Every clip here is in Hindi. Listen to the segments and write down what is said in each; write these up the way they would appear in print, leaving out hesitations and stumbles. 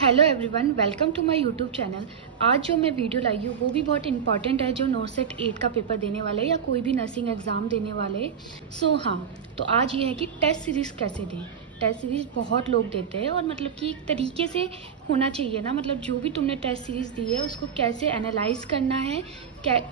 Hello everyone, welcome to my YouTube channel. आज जो मैं वीडियो लाई हूँ वो भी बहुत इंपॉर्टेंट है, जो नॉर्सेट 8 का पेपर देने वाले या कोई भी नर्सिंग एग्ज़ाम देने वाले। तो आज ये है कि टेस्ट सीरीज़ कैसे दें। टेस्ट सीरीज़ बहुत लोग देते हैं और मतलब कि एक तरीके से होना चाहिए ना, मतलब जो भी तुमने टेस्ट सीरीज़ दी है उसको कैसे एनालाइज करना है,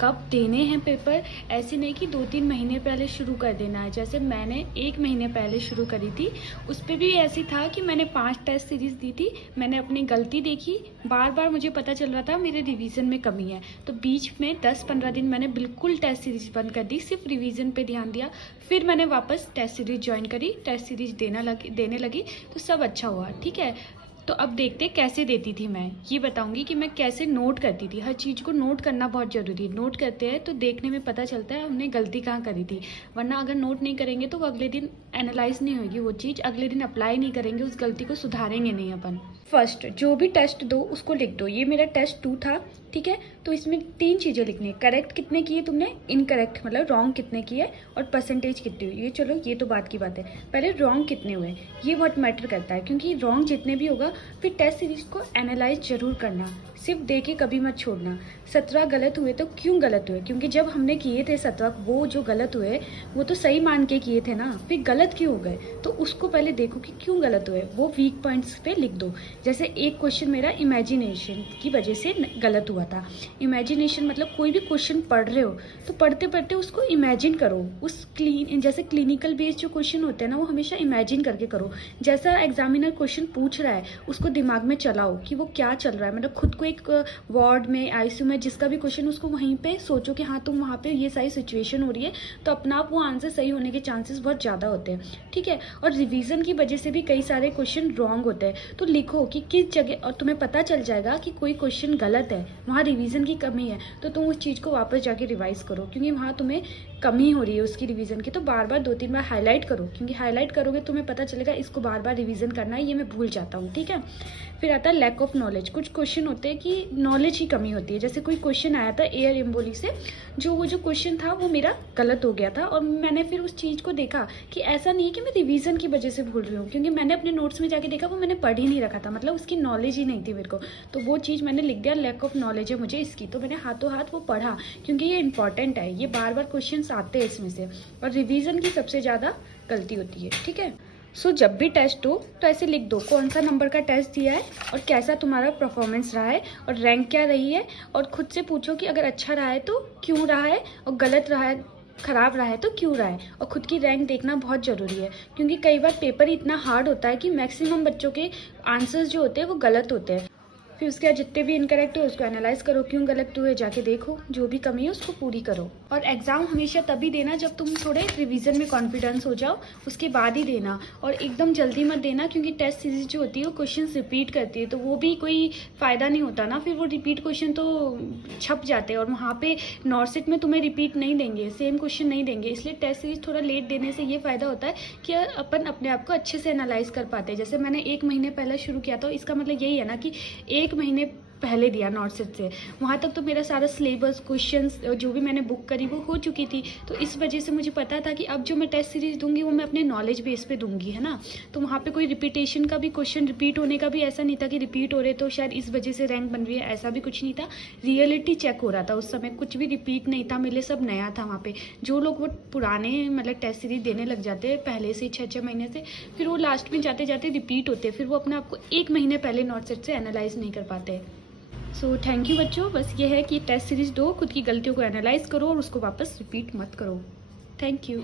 कब देने हैं पेपर। ऐसे नहीं कि 2-3 महीने पहले शुरू कर देना है। जैसे मैंने 1 महीने पहले शुरू करी थी, उस पर भी ऐसी था कि मैंने 5 टेस्ट सीरीज़ दी थी। मैंने अपनी गलती देखी, बार बार मुझे पता चल रहा था मेरे रिवीजन में कमी है, तो बीच में 10-15 दिन मैंने बिल्कुल टेस्ट सीरीज़ बंद कर दी, सिर्फ रिवीजन पे ध्यान दिया। फिर मैंने वापस टेस्ट सीरीज़ ज्वाइन करी, टेस्ट सीरीज़ देने लगी तो सब अच्छा हुआ। ठीक है, तो अब देखते कैसे देती थी। मैं ये बताऊंगी कि मैं कैसे नोट करती थी। हर चीज़ को नोट करना बहुत ज़रूरी है। नोट करते हैं तो देखने में पता चलता है हमने गलती कहाँ करी थी, वरना अगर नोट नहीं करेंगे तो अगले दिन एनालाइज नहीं होगी वो चीज़, अगले दिन अप्लाई नहीं करेंगे, उस गलती को सुधारेंगे नहीं अपन। फर्स्ट, जो भी टेस्ट दो उसको लिख दो। ये मेरा टेस्ट 2 था, ठीक है। तो इसमें 3 चीज़ें लिखनी है। करेक्ट कितने किए तुमने, इनकरेक्ट मतलब रॉन्ग कितने किए, और परसेंटेज कितनी हुई। ये चलो, ये तो बात की बात है। पहले रॉन्ग कितने हुए, ये बहुत मैटर करता है, क्योंकि रॉन्ग जितने भी होगा फिर टेस्ट सीरीज को एनालाइज जरूर करना, सिर्फ देके कभी मत छोड़ना। 17 गलत हुए तो क्यों गलत हुए, क्योंकि जब हमने किए थे 17, वो जो गलत हुए वो तो सही मान के किए थे ना, फिर गलत क्यों हो गए, तो उसको पहले देखो कि क्यों गलत हुए, वो वीक पॉइंट्स पे लिख दो। जैसे एक क्वेश्चन मेरा इमेजिनेशन की वजह से गलत हुआ था। इमेजिनेशन मतलब कोई भी क्वेश्चन पढ़ रहे हो तो पढ़ते पढ़ते उसको इमेजिन करो। जैसे क्लिनिकल बेस्ड जो क्वेश्चन होते हैं ना, वो हमेशा इमेजिन करके करो। जैसा एग्जामिनर क्वेश्चन पूछ रहा है उसको दिमाग में चलाओ कि वो क्या चल रहा है, मतलब खुद को एक वार्ड में, आईसीयू में, जिसका भी क्वेश्चन, उसको वहीं पे सोचो कि हाँ तुम वहाँ पे ये सारी सिचुएशन हो रही है, तो अपना आप वो आंसर सही होने के चांसेस बहुत ज़्यादा होते हैं। ठीक है, और रिवीजन की वजह से भी कई सारे क्वेश्चन रॉन्ग होते हैं, तो लिखो कि किस जगह, और तुम्हें पता चल जाएगा कि कोई क्वेश्चन गलत है, वहाँ रिवीजन की कमी है, तो तुम उस चीज़ को वापस जाके रिवाइज करो, क्योंकि वहाँ तुम्हें कमी हो रही है उसकी रिवीजन की। तो बार बार 2-3 बार हाईलाइट करो, क्योंकि हाईलाइट करोगे तुम्हें पता चलेगा इसको बार बार रिवीजन करना है, ये मैं भूल जाता हूँ। ठीक है, फिर आता है लैक ऑफ नॉलेज। कुछ क्वेश्चन होते हैं कि नॉलेज की कमी होती है। जैसे कोई क्वेश्चन आया था एयर एम्बोली से, वो जो क्वेश्चन था वो मेरा गलत हो गया था, और मैंने फिर उस चीज़ को देखा कि ऐसा नहीं है कि मैं रिवीजन की वजह से भूल रही हूँ, क्योंकि मैंने अपने नोट्स में जाके देखा वो मैंने पढ़ ही नहीं रखा था, मतलब उसकी नॉलेज ही नहीं थी मेरे को, तो वो चीज़ मैंने लिख दिया, लैक ऑफ नॉलेज है मुझे इसकी। तो मैंने हाथों हाथ वो पढ़ा, क्योंकि ये इंपॉर्टेंट है, ये बार बार क्वेश्चन आते हैं इसमें से, और रिवीजन की सबसे ज़्यादा गलती होती है। ठीक है, जब भी टेस्ट हो तो ऐसे लिख दो कौन सा नंबर का टेस्ट दिया है और कैसा तुम्हारा परफॉर्मेंस रहा है और रैंक क्या रही है, और खुद से पूछो कि अगर अच्छा रहा है तो क्यों रहा है, और गलत रहा है, खराब रहा है तो क्यों रहा है। और खुद की रैंक देखना बहुत ज़रूरी है, क्योंकि कई बार पेपर इतना हार्ड होता है कि मैक्सिमम बच्चों के आंसर्स जो होते हैं वो गलत होते हैं। फिर उसके बाद जितने भी इनकरेक्ट हो उसको एनालाइज करो, क्यों गलत हुए जाके देखो, जो भी कमी है उसको पूरी करो। और एग्जाम हमेशा तभी देना जब तुम थोड़े रिवीजन में कॉन्फिडेंस हो जाओ, उसके बाद ही देना, और एकदम जल्दी मत देना, क्योंकि टेस्ट सीरीज जो होती है वो क्वेश्चन रिपीट करती है, तो वो भी कोई फ़ायदा नहीं होता ना, फिर वो रिपीट क्वेश्चन तो छप जाते हैं, और वहाँ पे नॉर्सेट में तुम्हें रिपीट नहीं देंगे, सेम क्वेश्चन नहीं देंगे। इसलिए टेस्ट सीरीज थोड़ा लेट देने से ये फ़ायदा होता है कि अपन अपने आप को अच्छे से एनालाइज कर पाते हैं। जैसे मैंने 1 महीने पहले शुरू किया, तो इसका मतलब यही है ना कि 1 महीने पहले दिया नॉर्सेट से, वहाँ तक तो मेरा सारा सिलेबस, क्वेश्चंस जो भी मैंने बुक करी वो हो चुकी थी, तो इस वजह से मुझे पता था कि अब जो मैं टेस्ट सीरीज दूंगी वो मैं अपने नॉलेज बेस पे दूंगी, है ना। तो वहाँ पे कोई रिपीटेशन का भी, क्वेश्चन रिपीट होने का भी ऐसा नहीं था कि रिपीट हो रहे तो शायद इस वजह से रैंक बन रही है, ऐसा भी कुछ नहीं था। रियलिटी चेक हो रहा था उस समय, कुछ भी रिपीट नहीं था, मेरे लिए सब नया था वहाँ पे। जो लोग वो पुराने मतलब टेस्ट सीरीज देने लग जाते हैं पहले से 6-6 महीने से, फिर वो लास्ट में जाते जाते रिपीट होते, फिर वो अपने आप को 1 महीने पहले नॉर्सेट से एनालाइज नहीं कर पाते। थैंक यू बच्चों, बस ये है कि टेस्ट सीरीज दो, खुद की गलतियों को एनालाइज करो और उसको वापस रिपीट मत करो। Thank you.